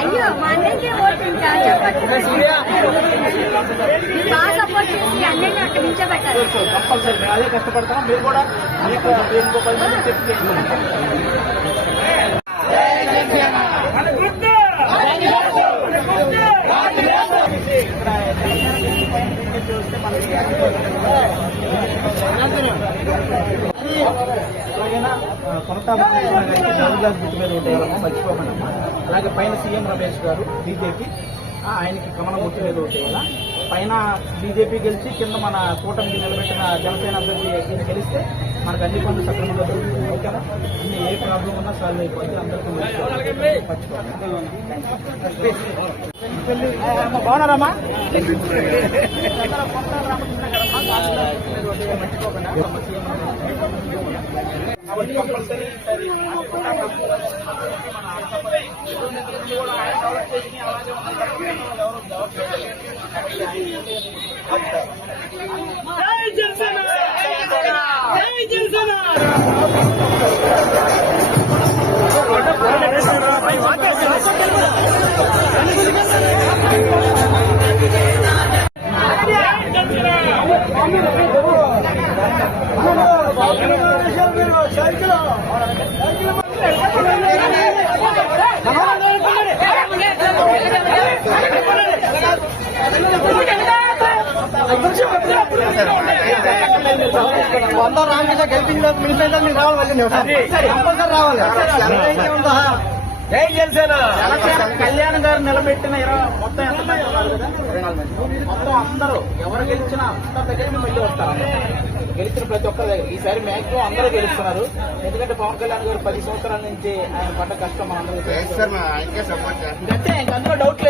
అయ్యో మా అన్నయ్యకే ఓటించా చెప్పచ్చు బాగా సపోర్ట్ చేసి అన్నయ్యని అక్కడ నిల్చోబెట్టాలి. కంపల్సరీ అదే కష్టపడతాం. మీరు కూడా మీకు ఇంకో 10 మంది చెప్పి అలాగైనా కొనసాగుతున్న గుర్తు మీద ఓటేయాలమ్మా, మర్చిపోకండి. అలాగే పైన సీఎం రమేష్ గారు బీజేపీ, ఆయనకి కమలం గుర్తు మీద ఓటేయాలా. పైన బీజేపీ గెలిచి కింద మన కూటమికి నిలబెట్టిన జనసేన అభ్యర్థి గెలిస్తే మనకు అన్ని పనులు సక్రమంగా జరుగుతుంది. ఓకేనా? అన్ని ఏ ప్రాబ్లం ఉన్నా సాల్వ్ అయిపోతుంది. అందరికీ మర్చిపోకండి. బాగున్నారమ్మా? అవన్నీ కంపల్సరీ వంద రాంగ్ గెలిపించిన మినిస్టర్ మీరు రావాలి, కంపల్సరీ రావాలి. జై జనసేన. కళ్యాణ్ గారు నిలబెట్టిన మొత్తం ఎంతమంది ఉన్నారు కదా, మొత్తం అందరూ ఎవరు గెలిచినా అందరి దగ్గర మళ్ళీ వస్తారు. గెలిచిన ప్రతి ఒక్కరి దగ్గర ఈసారి మ్యాక్సిమం అందరూ గెలుస్తున్నారు. ఎందుకంటే పవన్ కళ్యాణ్ గారు 10 సంవత్సరాల నుంచి ఆయన పడ్డ కష్టం మనందరూ అంటే ఇంక అందులో డౌట్